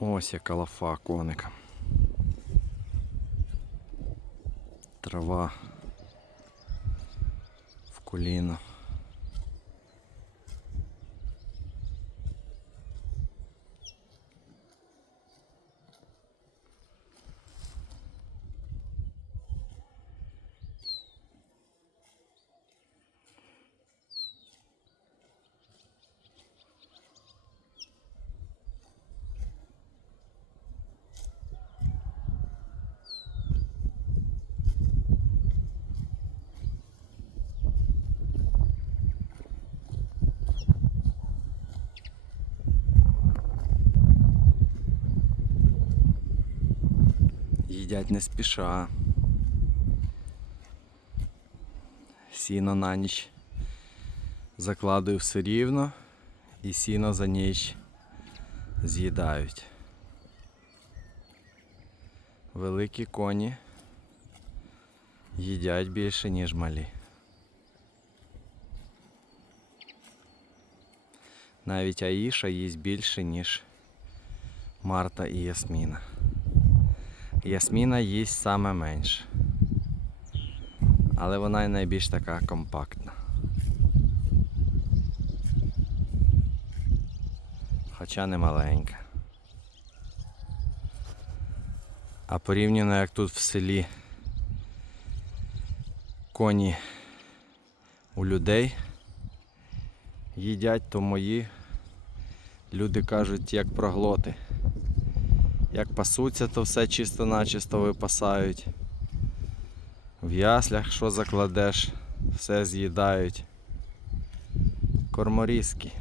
Ось яка лафа коника. Трава в коліно. Їдять не спіша. Сіно на ніч закладую все рівно і сіно за ніч з'їдають. Великі коні їдять більше, ніж малі. Навіть Аїша їсть більше, ніж Марта і Ясміна. Ясміна їсть саме менше. Але вона і найбільш така компактна. Хоча не маленька. А порівняно як тут в селі коні у людей їдять, то мої люди кажуть як проглоти. Як пасуться, то все чисто-начисто випасають. В яслях що закладеш, все з'їдають. Корморізки.